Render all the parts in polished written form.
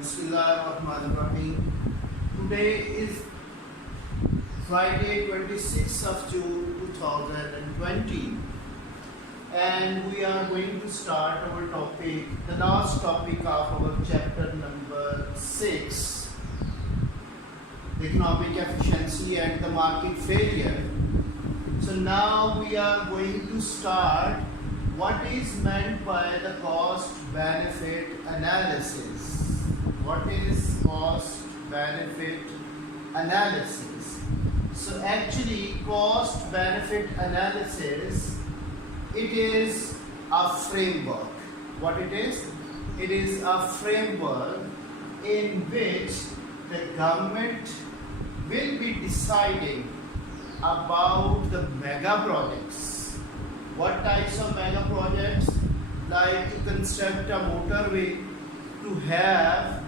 Bismillahirrahmanirrahim. Today is Friday, 26th of June 2020, and we are going to start our topic, the last topic of our chapter number 6, the economic efficiency and the market failure. So now we are going to start what is meant by the cost benefit analysis. What is cost benefit analysis? So actually cost benefit analysis, it is a framework. What it is? It is a framework in which the government will be deciding about the mega projects. What types of mega projects? Like to construct a motorway, to have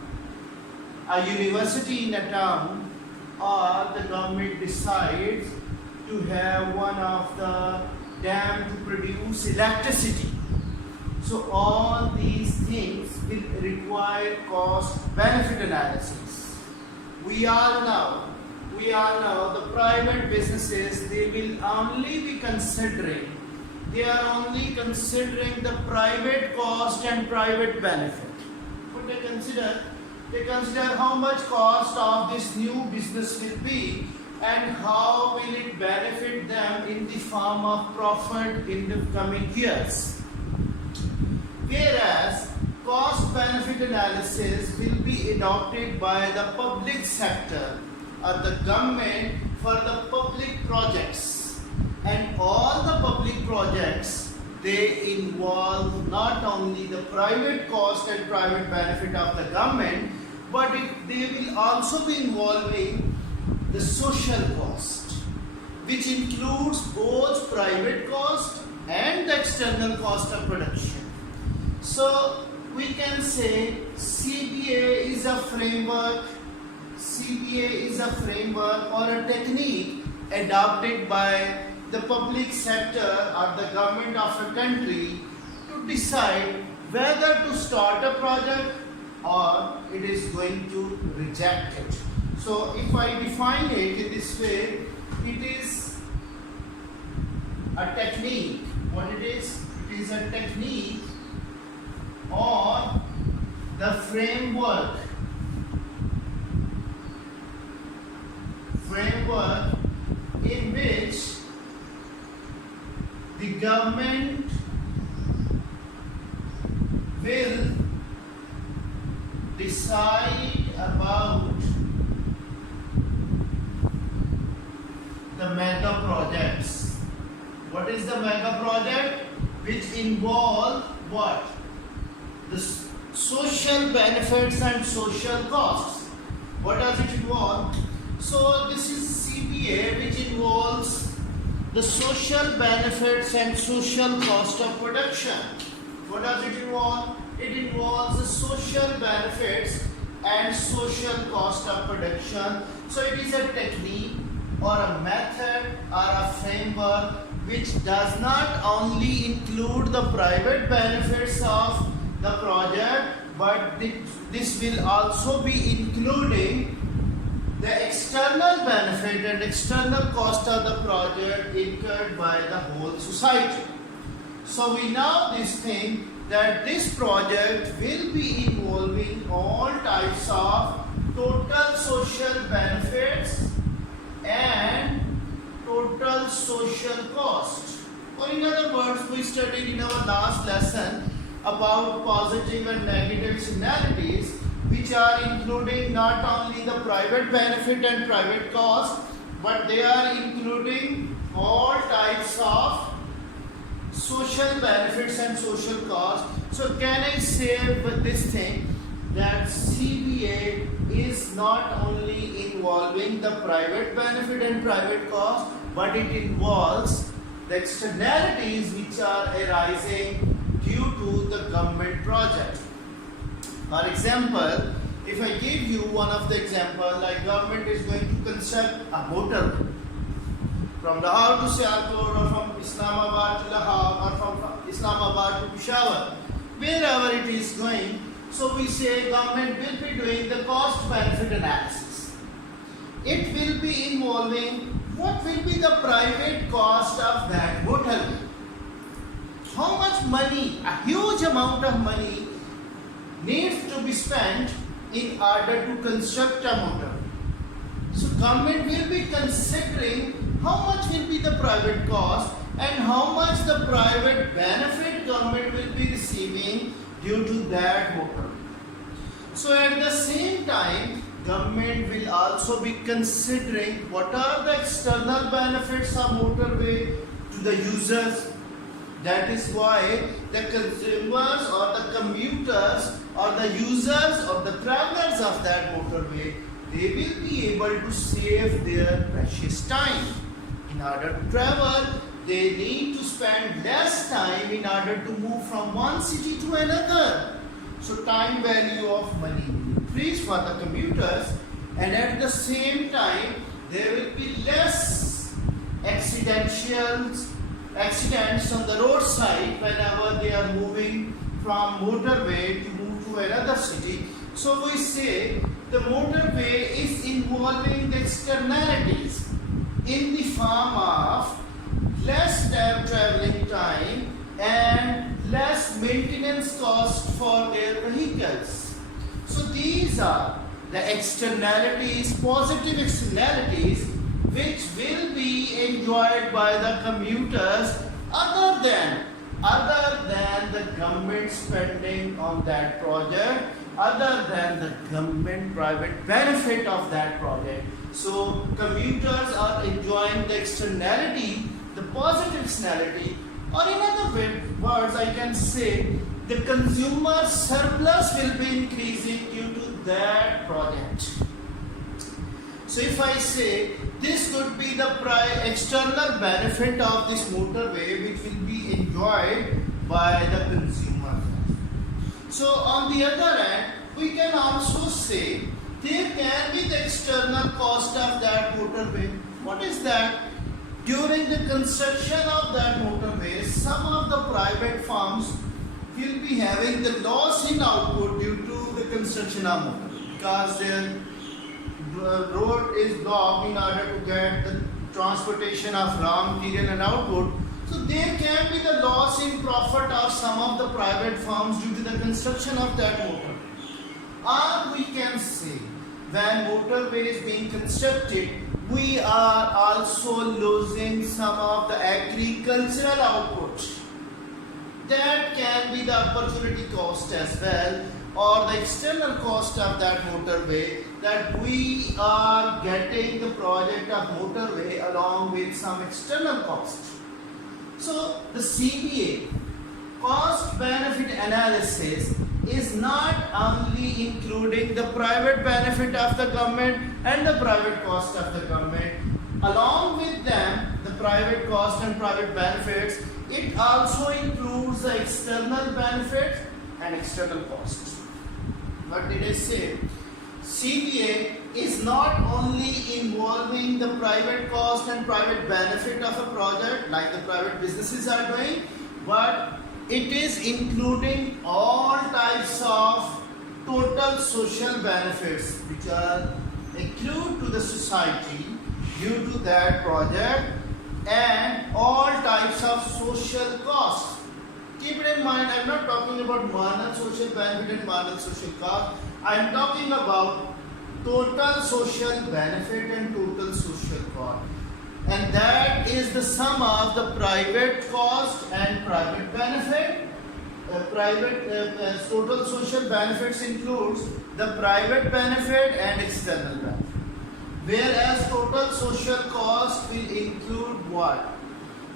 a university in a town, or the government decides to have one of the dam to produce electricity. So all these things will require cost benefit analysis. We all know the private businesses, they will only be considering, they are only considering the private cost and private benefit. What they consider how much cost of this new business will be and how will it benefit them in the form of profit in the coming years. Whereas cost benefit analysis will be adopted by the public sector or the government for the public projects, and all the public projects, they involve not only the private cost and private benefit of the government, but they will also be involving the social cost, which includes both private cost and the external cost of production. So we can say CBA is a framework or a technique adopted by the public sector or the government of a country to decide whether to start a project or it is going to reject it. So if I define it in this way, it is a technique. What it is? It is a technique or the framework in which the government will decide about the mega projects. What is the mega project? Which involve what? The social benefits and social costs. What does it involve? So this is CBA, which involves the social benefits and social cost of production. What does it involve? It involves the social benefits and social cost of production. So it is a technique or a method or a framework which does not only include the private benefits of the project, but this will also be including the external benefit and external cost of the project incurred by the whole society. So we know this thing that this project will be involving all types of total social benefits and total social cost. Or in other words, we studied in our last lesson about positive and negative externalities, which are including not only the private benefit and private cost, but they are including all types of social benefits and social cost. So can I say with this thing that CBA is not only involving the private benefit and private cost, but it involves the externalities which are arising due to the government project. For example, if I give you one of the example, like government is going to construct a motorway from Lahore to Sialkot, or from Islamabad to Lahore, or from Islamabad to Peshawar, wherever it is going. So we say government will be doing the cost benefit analysis. It will be involving what will be the private cost of that motorway. How much money, a huge amount of money needs to be spent in order to construct a motorway. So government will be considering how much will be the private cost and how much the private benefit government will be receiving due to that motorway. So at the same time, government will also be considering what are the external benefits of motorway to the users. That is why the consumers or the commuters or the users or the travelers of that motorway, they will be able to save their precious time. In order to travel, they need to spend less time in order to move from one city to another. So time value of money will increase for the commuters, and at the same time there will be less accidents on the roadside whenever they are moving from motorway to move to another city. So we say the motorway is involving the externalities in the form of less traveling time and less maintenance cost for their vehicles. So these are the externalities, positive externalities, which will be enjoyed by the commuters other than the government spending on that project, other than the government private benefit of that project. So commuters are enjoying the externality, the positive externality, or in other words I can say the consumer surplus will be increasing due to that project. So if I say this could be the external benefit of this motorway which will be enjoyed by the consumer. So on the other hand, we can also say there can be the external cost of that motorway. What is that? During the construction of that motorway, some of the private firms will be having the loss in output due to the construction of motorway, because their road is blocked in order to get the transportation of raw material and output. So there can be the loss in profit of some of the private firms due to the construction of that motorway. Or we can say when motorway is being constructed, we are also losing some of the agricultural output. That can be the opportunity cost as well, or the external cost of that motorway, that we are getting the project of motorway along with some external cost. So the CBA, cost benefit analysis, is not only including the private benefit of the government and the private cost of the government. Along with them, the private cost and private benefits, it also includes the external benefits and external costs. What did I say? CBA is not only involving the private cost and private benefit of a project like the private businesses are doing, but it is including all types of total social benefits which are accrued to the society due to that project, and all types of social costs. Keep it in mind, I am not talking about marginal social benefit and marginal social cost. I am talking about total social benefit and total social cost. And that is the sum of the private cost and private benefit. Total social benefits includes the private benefit and external benefit. Whereas total social cost will include what?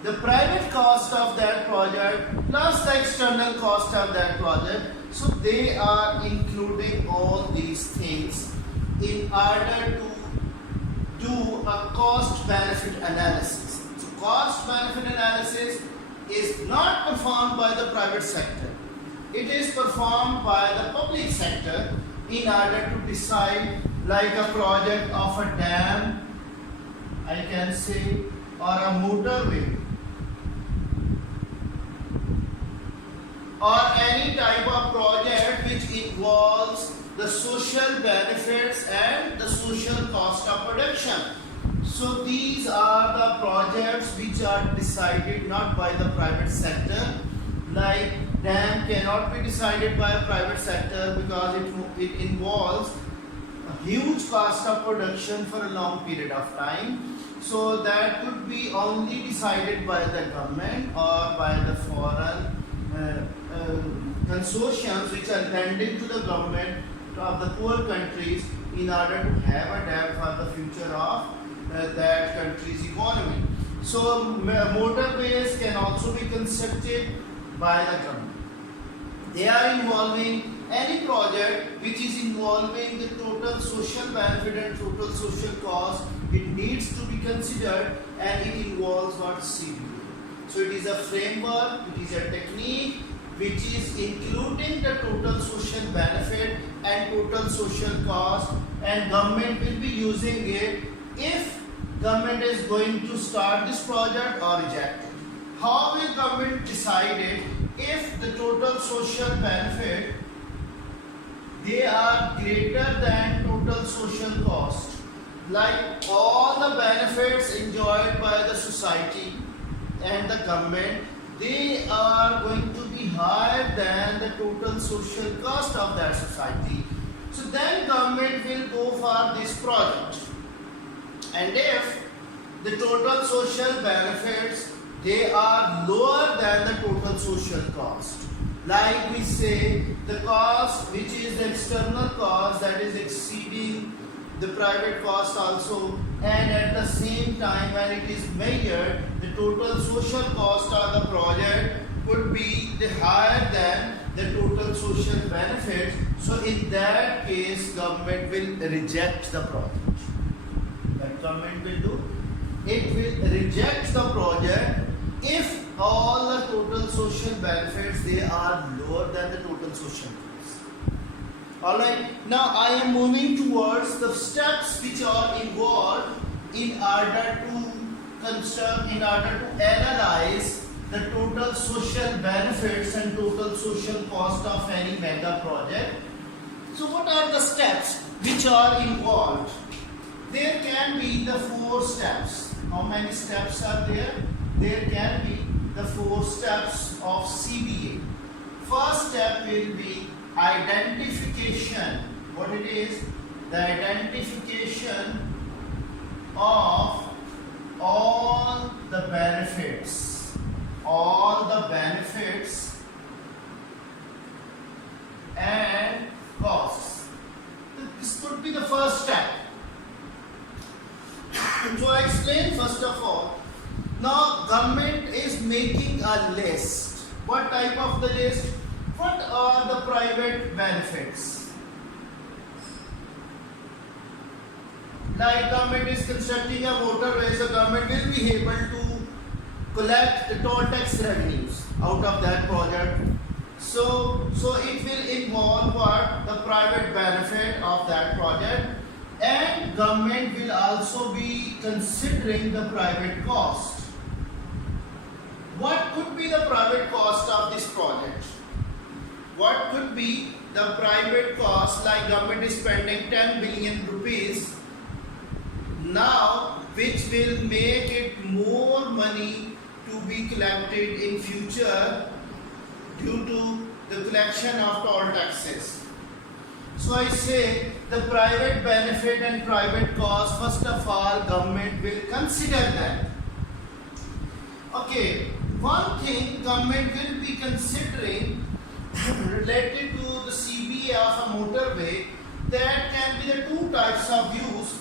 The private cost of that project plus the external cost of that project. So they are including all these things in order to do a cost benefit analysis. So cost benefit analysis is not performed by the private sector. It is performed by the public sector in order to decide, like a project of a dam, I can say, or a motorway, or any type of project which involves involves the social benefits and the social cost of production. So these are the projects which are decided not by the private sector. Like dam cannot be decided by a private sector because it involves a huge cost of production for a long period of time. So that could be only decided by the government or by the foreign consortiums which are lending to the government of the poor countries in order to have a dam for the future of that country's economy. So motorways can also be constructed by the government. They are involving any project which is involving the total social benefit and total social cost. It needs to be considered, and it involves what CBA. So it is a framework, it is a technique which is including the total social benefit and total social cost, and government will be using it if government is going to start this project or reject it. How will government decide it? If the total social benefit they are greater than total social cost, like all the benefits enjoyed by the society and the government, they are going to be higher than the total social cost of that society. So then government will go for this project. And if the total social benefits they are lower than the total social cost, like we say the cost which is the external cost that is exceeding the private cost also, and at the same time when it is measured the total social cost of the project would be the higher than the total social benefits. So in that case government will reject the project. What government will do? It will reject the project if all the total social benefits they are lower than the total social cost. Alright, now I am moving towards the steps which are involved in order to construct, in order to analyze the total social benefits and total social cost of any mega project. So what are the steps which are involved? There can be the 4 steps. How many steps are there? There can be the 4 steps of CBA. First step will be identification. What it is? The identification of all the benefits. All the benefits and costs. This could be the first step. So I explain first of all. Now government is making a list. What type of the list? What are the private benefits? Like government is constructing a motorway, so government will be able to collect the toll tax revenues out of that project. So it will involve what? The private benefit of that project, and government will also be considering the private cost. What could be the private cost of this project? What could be the private cost? Like government is spending 10 billion rupees now, which will make it more money to be collected in future due to the collection of toll taxes. So I say the private benefit and private cost, first of all government will consider that. Okay, one thing government will be considering related to the CBA of a motorway, that can be the 2 types of views.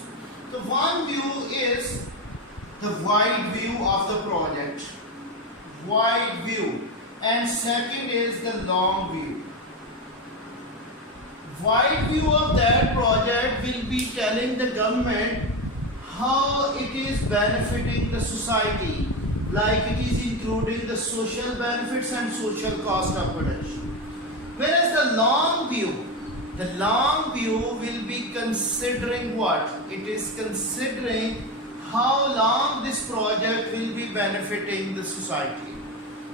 The one view is the wide view of the project, wide view, and second is the long view. Wide view of that project will be telling the government how it is benefiting the society, like it is including the social benefits and social cost of production. Whereas the long view will be considering what? It is considering how long this project will be benefiting the society.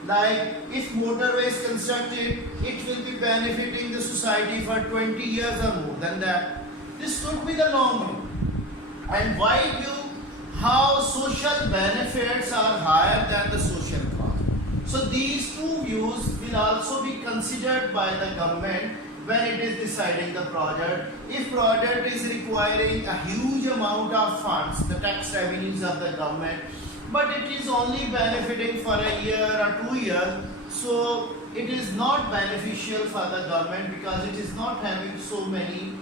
Like if motorway is constructed, it will be benefiting the society for 20 years or more than that. This could be the long view. And wide view, how social benefits are higher than the social cost. So these two views will also be considered by the government when it is deciding the project. If project is requiring a huge amount of funds, the tax revenues of the government, but it is only benefiting for a year or 2 years, so it is not beneficial for the government because it is not having so many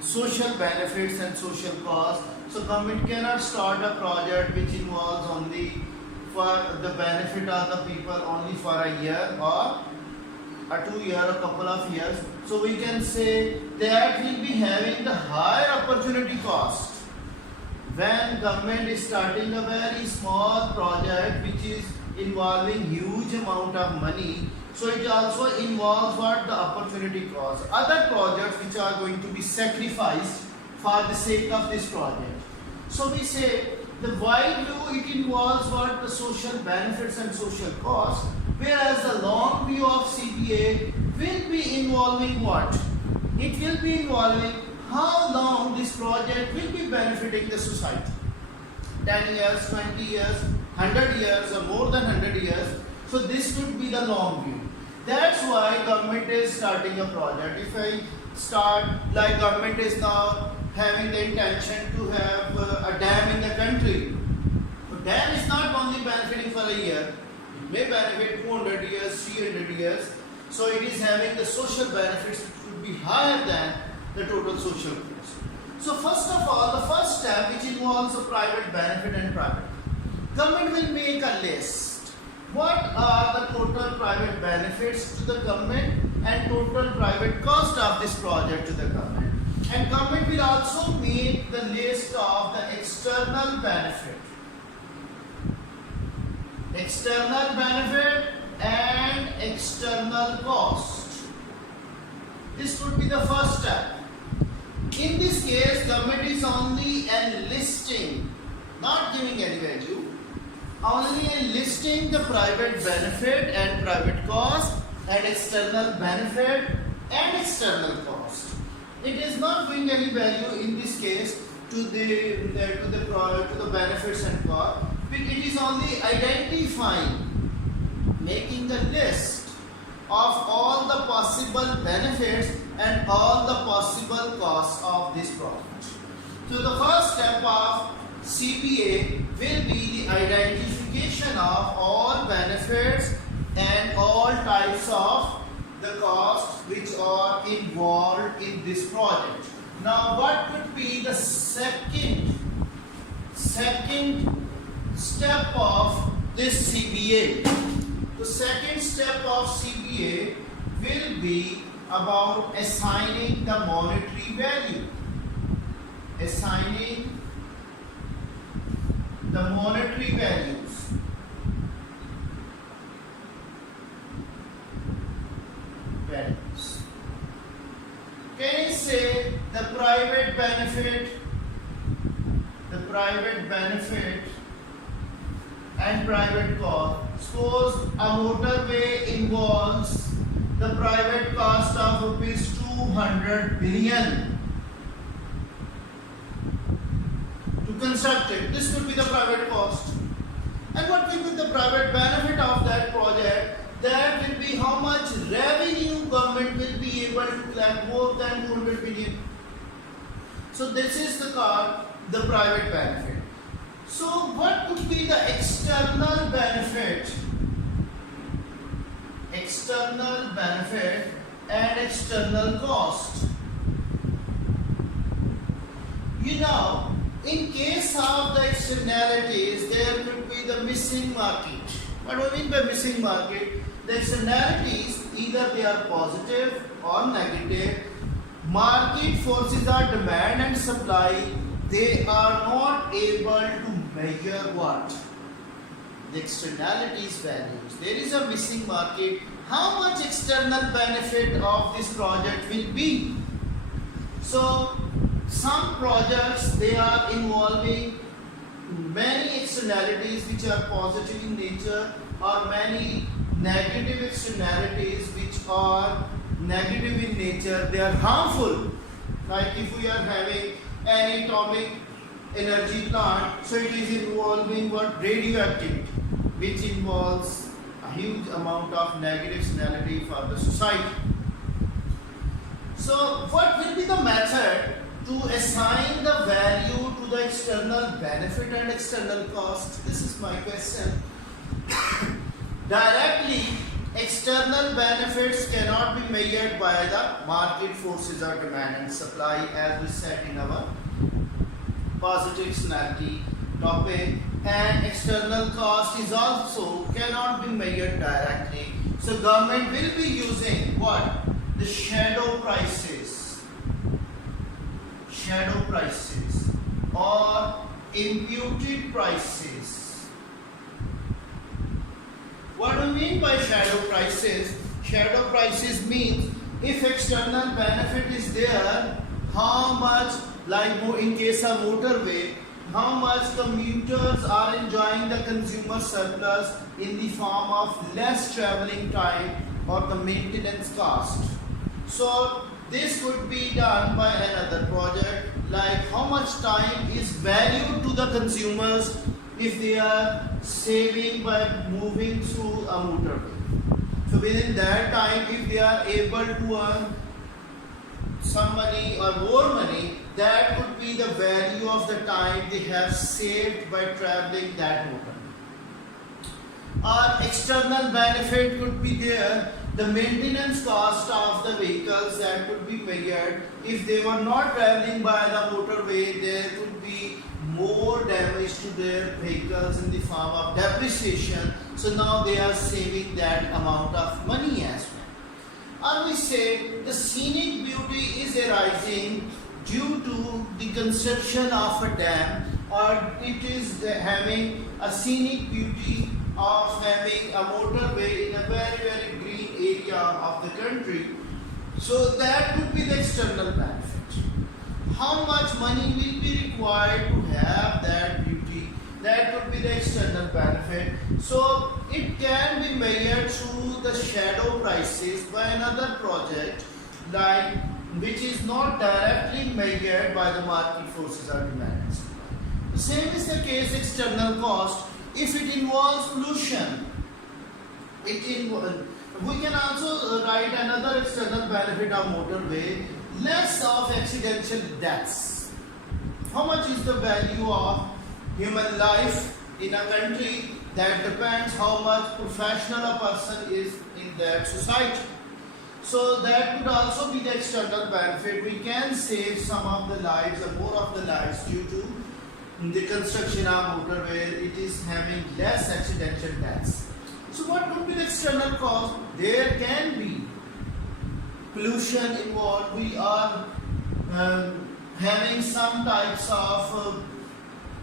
social benefits and social costs. So government cannot start a project which involves only for the benefit of the people only for a year or a 2 year, a couple of years. So we can say that will be having the higher opportunity cost. When government is starting a very small project which is involving huge amount of money, so it also involves what? The opportunity cost. Other projects which are going to be sacrificed for the sake of this project. So we say the wide view, it involves what? The social benefits and social costs, whereas the long view of CBA will be involving what? It will be involving how long this project will be benefiting the society. 10 years, 20 years, 100 years or more than 100 years. So this could be the long view. That's why government is starting a project. If I start, like government is now having the intention to have a dam in the country. So dam is not only benefiting for a year, it may benefit 200 years, 300 years. So it is having the social benefits which would be higher than the total social cost. So first of all, the first step which involves a private benefit and private. Government will make a list. What are the total private benefits to the government and total private cost of this project to the government. And government will also make the list of the external benefit. External benefit and external cost. This would be the first step. In this case, government is only enlisting, not giving any value, only enlisting the private benefit and private cost and external benefit and external cost. It is not giving any value in this case to the benefits and cost. It is only identifying, making a list of all the possible benefits and all the possible costs of this project. So the first step of CBA will be the identification of all benefits and all types of the costs which are involved in this project. Now what could be the second step of this CBA? The second step of CBA will be about assigning the monetary value. Assigning the monetary values. Can you say the private benefit and private cost? Suppose a motorway involves the private cost of rupees 200 billion to construct it. This could be the private cost. And what will be the private benefit of that project? That will be how much revenue government will be able to collect, more than 200 billion. So this is the private benefit. So what could be the external benefit? External benefit and external cost. You know, in case of the externalities, there could be the missing market. What do I mean by missing market? The externalities, either they are positive or negative. Market forces are demand and supply. They are not able to measure what? The externalities values. There is a missing market. How much external benefit of this project will be? So some projects, they are involving many externalities which are positive in nature, or many negative externalities which are negative in nature, they are harmful. Like if we are having an atomic energy plant, so it is involving what? Radioactivity, which involves a huge amount of negative externality for the society. So what will be the method to assign the value to the external benefit and external cost? This is my question. Directly, external benefits cannot be measured by the market forces or demand and supply, as we said in our positive externality topic, and external cost is also cannot be measured directly. So government will be using what? The shadow prices or imputed prices. What do you mean by shadow prices? Shadow prices means if external benefit is there, how much, like in case of motorway, how much commuters are enjoying the consumer surplus in the form of less traveling time or the maintenance cost. So this could be done by another project, like how much time is valued to the consumers if they are saving by moving through a motorway. So within that time, if they are able to earn some money or more money, that could be the value of the time they have saved by traveling that motorway. Or external benefit could be there, the maintenance cost of the vehicles that could be measured. If they were not traveling by the motorway, there could be more damage to their vehicles in the form of depreciation. So now they are saving that amount of money as well. Or we say the scenic beauty is arising due to the construction of a dam, or it is having a scenic beauty of having a motorway in a very, very green area of the country. So that would be the external benefit. How much money will be required to have that beauty? That would be the external benefit. So it can be measured through the shadow prices by another project, like which is not directly measured by the market forces or demand and supply. The same is the case external cost. If it involves pollution, we can also write another external benefit of motorway, less of accidental deaths. How much is the value of human life in a country? That depends how much professional a person is in that society. So that could also be the external benefit. We can save some of the lives or more of the lives due to the construction of motorway. It is having less accidental deaths. So what could be the external cost? There can be pollution involved. We are having some types of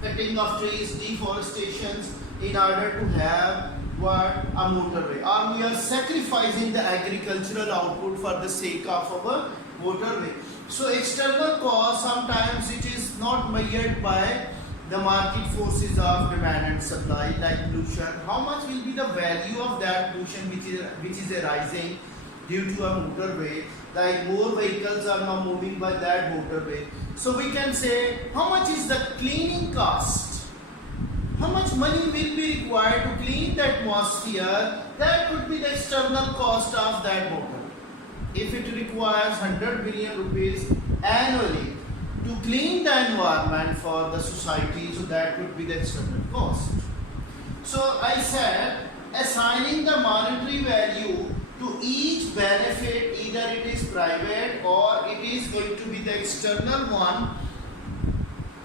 cutting of trees, deforestations in order to have what? A motorway. Or we are sacrificing the agricultural output for the sake of our motorway. So external cost, sometimes it is not measured by the market forces of demand and supply, like pollution. How much will be the value of that pollution which is arising due to a motorway? Like more vehicles are now moving by that motorway. So we can say how much is the cleaning cost? How much money will be required to clean the atmosphere? That could be the external cost of that motorway. If it requires 100 billion rupees annually to clean the environment for the society, so that would be the external cost. So I said assigning the monetary value to each benefit, either it is private or it is going to be the external one.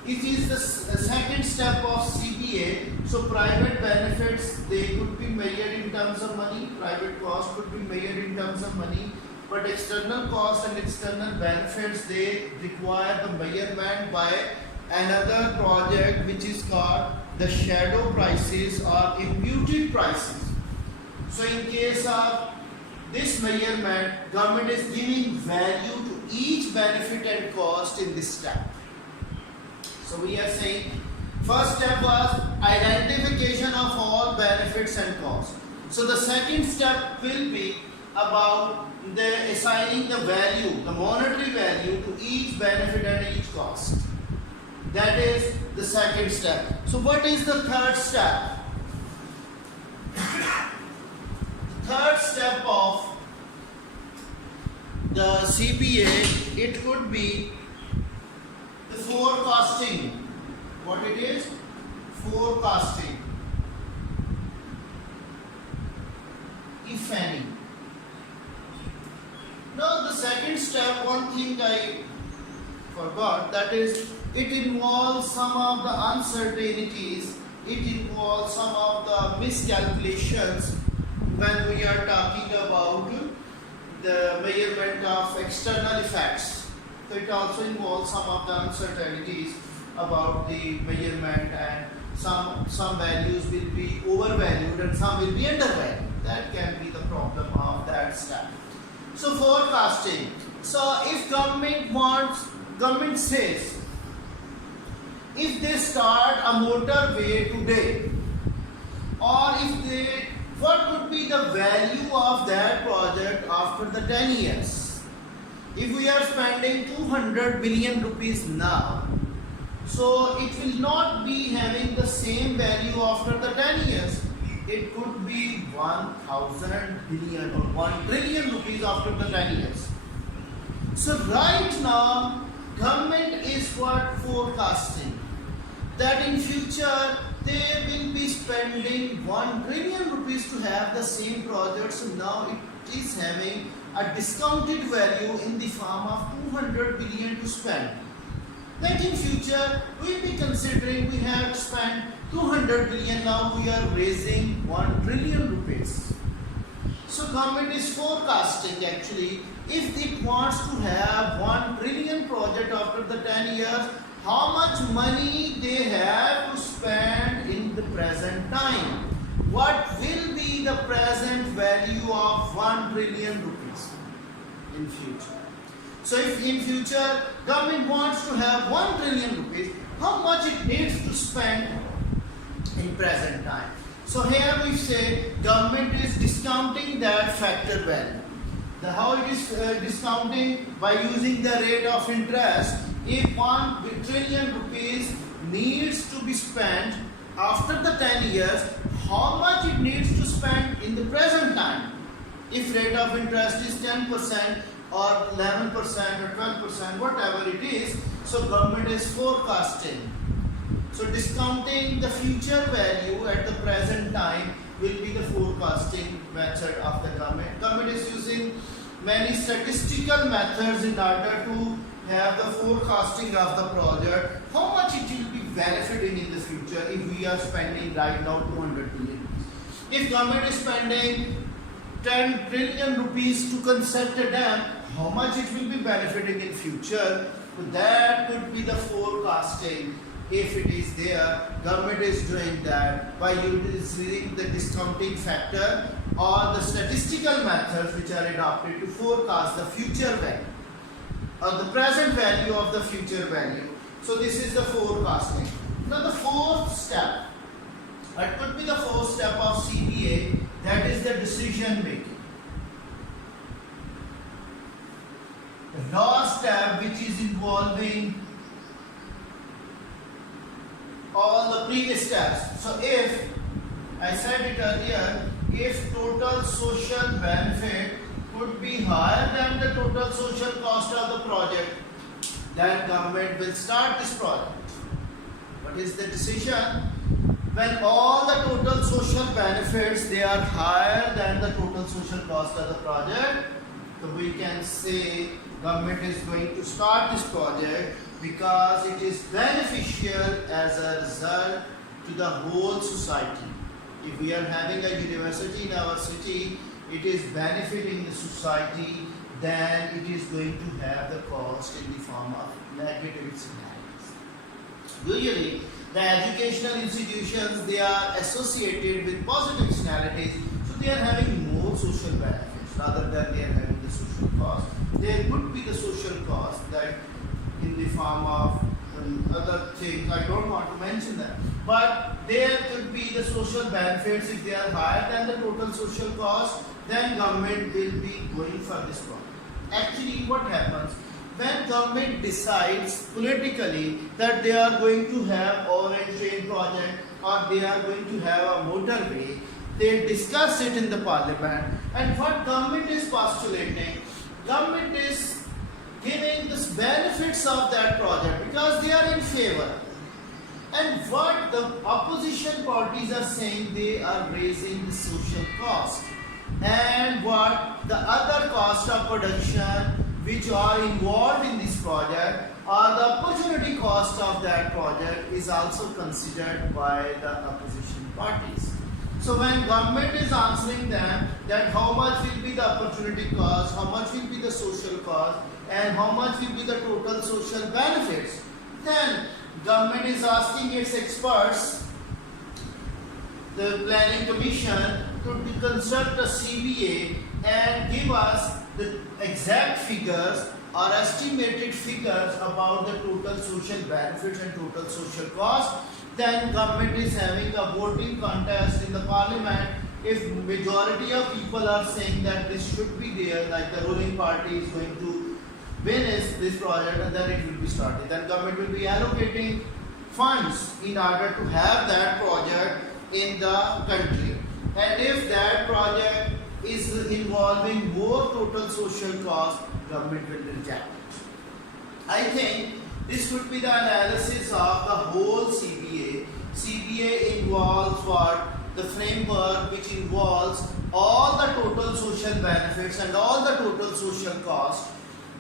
It is the second step of CBA. So private benefits, they could be measured in terms of money, private cost could be measured in terms of money. But external cost and external benefits, they require the measurement by another project which is called the shadow prices or imputed prices. So in case of this measurement, government is giving value to each benefit and cost in this step. So we are saying first step was identification of all benefits and costs. So the second step will be about the assigning the value, the monetary value to each benefit and each cost. That is the second step. So what is the third step? Third step of the CPA, it could be the forecasting. What it is? Forecasting. If any. Now the second step, one thing I forgot, that is it involves some of the uncertainties, it involves some of the miscalculations when we are talking about the measurement of external effects. So it also involves some of the uncertainties about the measurement, and some values will be overvalued and some will be undervalued. That can be the problem of that step. So forecasting. So if government says, if they start a motorway today, or what would be the value of that project after the 10 years? If we are spending 200 billion rupees now, so it will not be having the same value after the 10 years. It could be 1000 billion or 1 trillion rupees after the 10 years. So right now, government is forecasting that in future they will be spending 1 trillion rupees to have the same project. So now it is having a discounted value in the form of 200 billion to spend. Like in future, we will be considering we have spent 200 billion, now we are raising 1 trillion rupees. So government is forecasting actually, if it wants to have 1 trillion project after the 10 years, how much money they have to spend in the present time. What will be the present value of 1 trillion rupees in future? So if in future government wants to have 1 trillion rupees, how much it needs to spend in present time? So here we say government is discounting that factor value. How it is discounting? By using the rate of interest. If 1 trillion rupees needs to be spent after the 10 years, how much it needs to spend in the present time? If rate of interest is 10% or 11% or 12%, whatever it is, so government is forecasting. So discounting the future value at the present time will be the forecasting method of the government. Government is using many statistical methods in order to have the forecasting of the project, how much it will be benefiting in the future if we are spending right now 200 billion. If government is spending 10 trillion rupees to construct a dam, how much it will be benefiting in future? So that could be the forecasting. If it is there, government is doing that by using the discounting factor or the statistical methods which are adopted to forecast the future value or the present value of the future value. So this is the forecasting. Now the fourth step, it could be the fourth step of CPA, that is the decision making. The last step, which is involving all the previous steps. So if, I said it earlier, if total social benefit could be higher than the total social cost of the project, then government will start this project. What is the decision? When all the total social benefits, they are higher than the total social cost of the project, so we can say government is going to start this project because it is beneficial as a result to the whole society. If we are having a university in our city, it is benefiting the society, then it is going to have the cost in the form of negative externalities. Usually, the educational institutions, they are associated with positive externalities, so they are having more social benefits rather than they are having the social cost. There could be the social cost that in the form of other things. I don't want to mention that. But there could be the social benefits. If they are higher than the total social cost, then government will be going for this project. Actually, what happens when government decides politically that they are going to have orange train project or they are going to have a motorway, they discuss it in the parliament, and what government is postulating, government is giving the benefits of that project because they are in favor. And what the opposition parties are saying, they are raising the social cost. And what the other cost of production which are involved in this project or the opportunity cost of that project is also considered by the opposition parties. So when government is answering them that how much will be the opportunity cost, how much will be the social cost, and how much will be the total social benefits, then government is asking its experts, the planning commission, to construct a CBA and give us the exact figures or estimated figures about the total social benefits and total social cost. Then government is having a voting contest in the parliament. If majority of people are saying that this should be there, like the ruling party is going to win this project, and then it will be started. Then government will be allocating funds in order to have that project in the country. And if that project is involving more total social cost, government will reject it. I think this would be the analysis of the whole CBA. CBA involves what? The framework which involves all the total social benefits and all the total social cost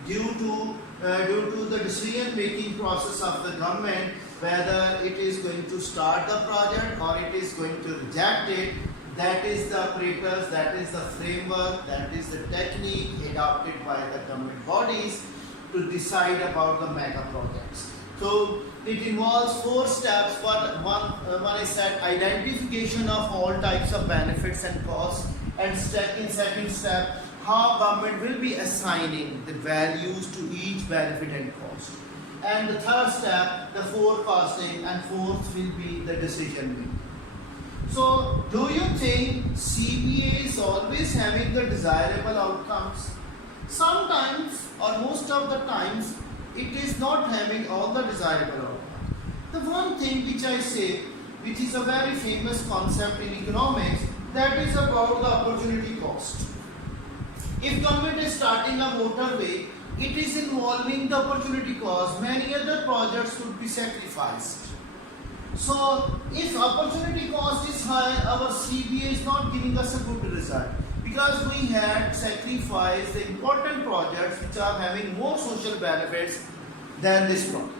due to the decision making process of the government, whether it is going to start the project or it is going to reject it. That is the apparatus, that is the framework, that is the technique adopted by the government bodies to decide about the mega projects. So it involves 4 steps. One is that identification of all types of benefits and costs, and in second step, how government will be assigning the values to each benefit and cost. And the third step, the forecasting, and fourth will be the decision making. So, do you think CBA is always having the desirable outcomes? Sometimes, or most of the times, it is not having all the desirable outcomes. The one thing which I say, which is a very famous concept in economics, that is about the opportunity cost. If government is starting a motorway, it is involving the opportunity cost. Many other projects would be sacrificed. So, if opportunity cost is high, our CBA is not giving us a good result because we had sacrificed the important projects which are having more social benefits than this project.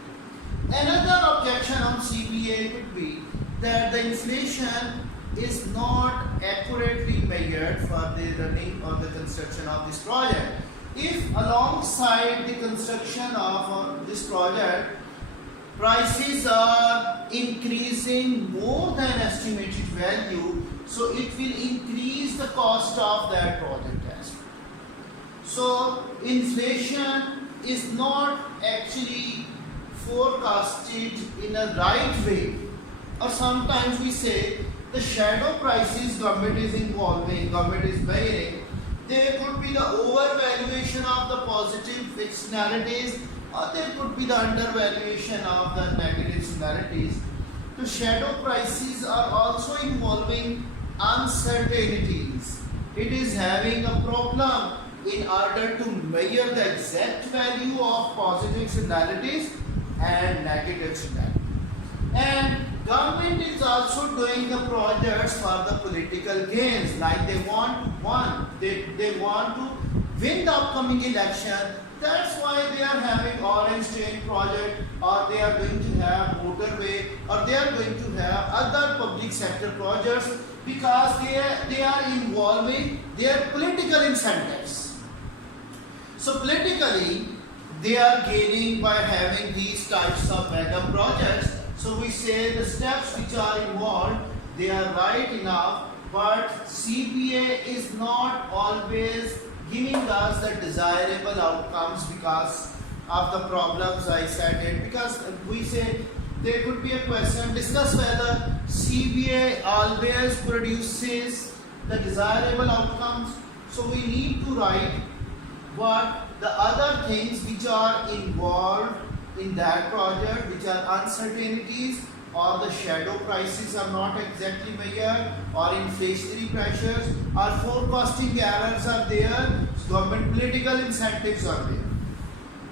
Another objection on CBA could be that the inflation is not accurately measured for the running or the construction of this project. If alongside the construction of this project, prices are increasing more than estimated value, so it will increase the cost of that project as well. So inflation is not actually forecasted in a right way, or sometimes we say the shadow prices government is involving, government is bearing. There could be the overvaluation of the positive externalities, or there could be the undervaluation of the negative externalities. The shadow prices are also involving uncertainties. It is having a problem in order to measure the exact value of positive externalities and negative externalities. And government is also doing the projects for the political gains, like they want to win the upcoming election. That's why they are having orange train project, or they are going to have motorway, or they are going to have other public sector projects, because they are involving their political incentives. So politically, they are gaining by having these types of mega projects. So we say the steps which are involved, they are right enough, but CBA is not always giving us the desirable outcomes, because of the problems I said it, because we say there could be a question, discuss whether CBA always produces the desirable outcomes. So we need to write what the other things which are involved in that project, which are uncertainties, or the shadow prices are not exactly measured, or inflationary pressures, or forecasting errors are there, government political incentives are there.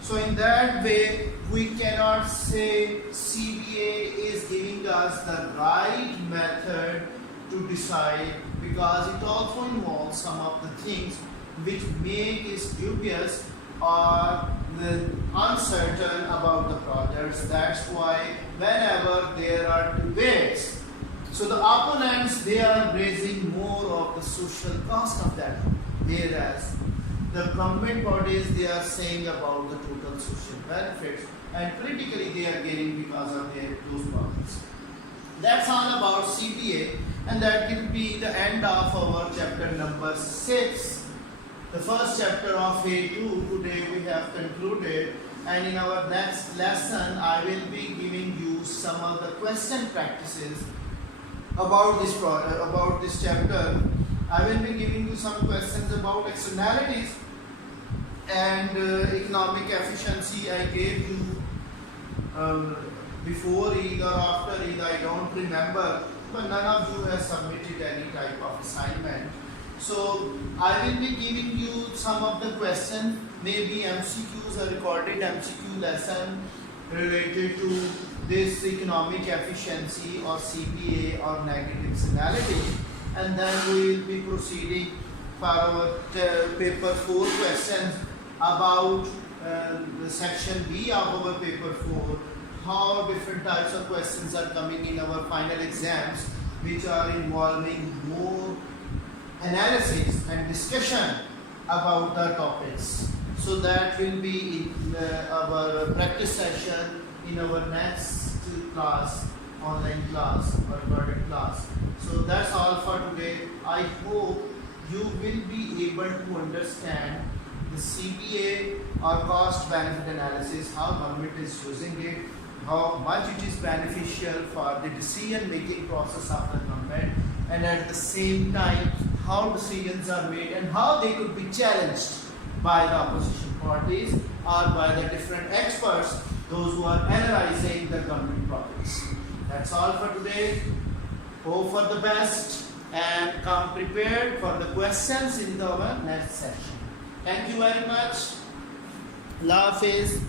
So in that way, we cannot say CBA is giving us the right method to decide, because it also involves some of the things which make it dubious or uncertain about the projects. That's why whenever there are debates, so the opponents, they are raising more of the social cost of that, whereas the government bodies, they are saying about the total social benefits, and politically they are gaining because of those problems. That's all about CBA, and that will be the end of our chapter number 6. The first chapter of A2 today we have concluded, and in our next lesson I will be giving you some of the question practices about this chapter. I will be giving you some questions about externalities and economic efficiency. I gave you before Eid or after Eid, I don't remember, but none of you has submitted any type of assignment. So I will be giving you some of the questions, maybe MCQs, a recorded MCQ lesson related to this economic efficiency or CBA or negative externality, and then we will be proceeding for our paper 4 questions about the section B of our paper 4, how different types of questions are coming in our final exams, which are involving more analysis and discussion about the topics. So that will be in our practice session in our next class, online class or recorded class. So that's all for today. I hope you will be able to understand the CBA or cost benefit analysis, how government is using it, how much it is beneficial for the decision making process of the government, and at the same time how decisions are made and how they could be challenged by the opposition parties or by the different experts, those who are analyzing the government projects. That's all for today. Hope for the best and come prepared for the questions in our next session. Thank you very much. Allah Hafiz.